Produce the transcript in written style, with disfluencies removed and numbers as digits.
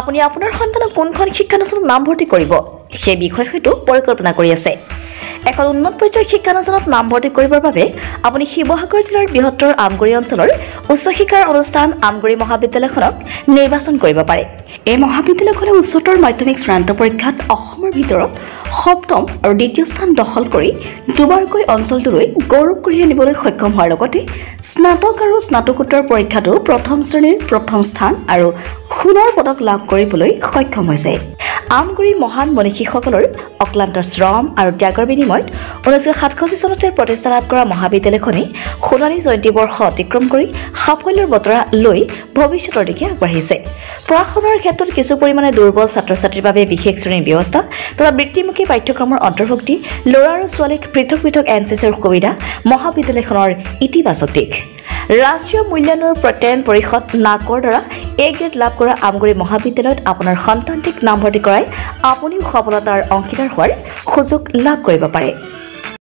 আপুনি আপোনাৰ সন্তানক কোনখন শিক্ষানুষ্ঠানত নামভৰ্তি কৰিব সেই বিষয়ে হয়তো পৰিকল্পনা কৰি আছে। এখন উন্নত পৰ্যায়ৰ শিক্ষানুষ্ঠানত নামভৰ্তি কৰিবৰ বাবে আপুনি শিৱসাগৰ জিলাৰ বৃহত্তৰ আমগুৰি অঞ্চলৰ উচ্চ শিক্ষাৰ অনুষ্ঠান আমগুৰি মহাবিদ্যালয়খনক নিৰ্বাচন কৰিব পাৰে। এই মহাবিদ্যালয়খনে উচ্চতৰ মাধ্যমিক চূড়ান্ত পৰীক্ষাত অসমৰ ভিতৰত সপ্তম আৰু দ্বিতীয় স্থান দখল কৰি দুবাৰকৈ অঞ্চলটোলৈ গৌৰৱ কঢ়িয়াই নিবলৈ সক্ষম হোৱাৰ লগতে স্নাতক আৰু স্নাতকোত্তৰ পৰীক্ষাতো প্ৰথম শ্ৰেণীৰ প্ৰথম স্থান আৰু সোণৰ পদক লাভ কৰিবলৈ সক্ষম হৈছে। আমগুৰি মহান মনীষীসকলৰ অক্লান্ত শ্ৰম আৰু ত্যাগৰ বিনিময়ত 1967 চনতে প্ৰতিষ্ঠা লাভ কৰা মহাবিদ্যালয়খনে সোণালী জয়ন্তী বৰ্ষ অতিক্ৰম কৰি সাফল্যৰ বতৰা লৈ ভৱিষ্যতৰ দিশে আগবাঢ়িছে। পঢ়া শুনাৰ ক্ষেত্ৰত কিছু পৰিমাণে দুৰ্বল ছাত্ৰ ছাত্ৰীৰ বাবে বিশেষ শ্ৰেণীৰ ব্যৱস্থা তথা বৃত্তিমুখী পাঠ্যক্ৰমৰ অন্তৰ্ভুক্তি, ল'ৰা আৰু ছোৱালীক পৃথক পৃথক এনচিচিৰ সুবিধা মহাবিদ্যালয়খনৰ ইতিবাচক দিশ। ৰাষ্ট্ৰীয় মূল্যায়নৰ প্ৰত্যয়ন পৰিষদ নাকৰ দ্বাৰা এ গ্ৰেড লাভ কৰা আমগুৰি মহাবিদ্যালয়ত আপোনাৰ সন্তানটিক নামভৰ্তি কৰাই আপুনিও সফলতাৰ অংশীদাৰ হোৱাৰ সুযোগ লাভ কৰিব পাৰে।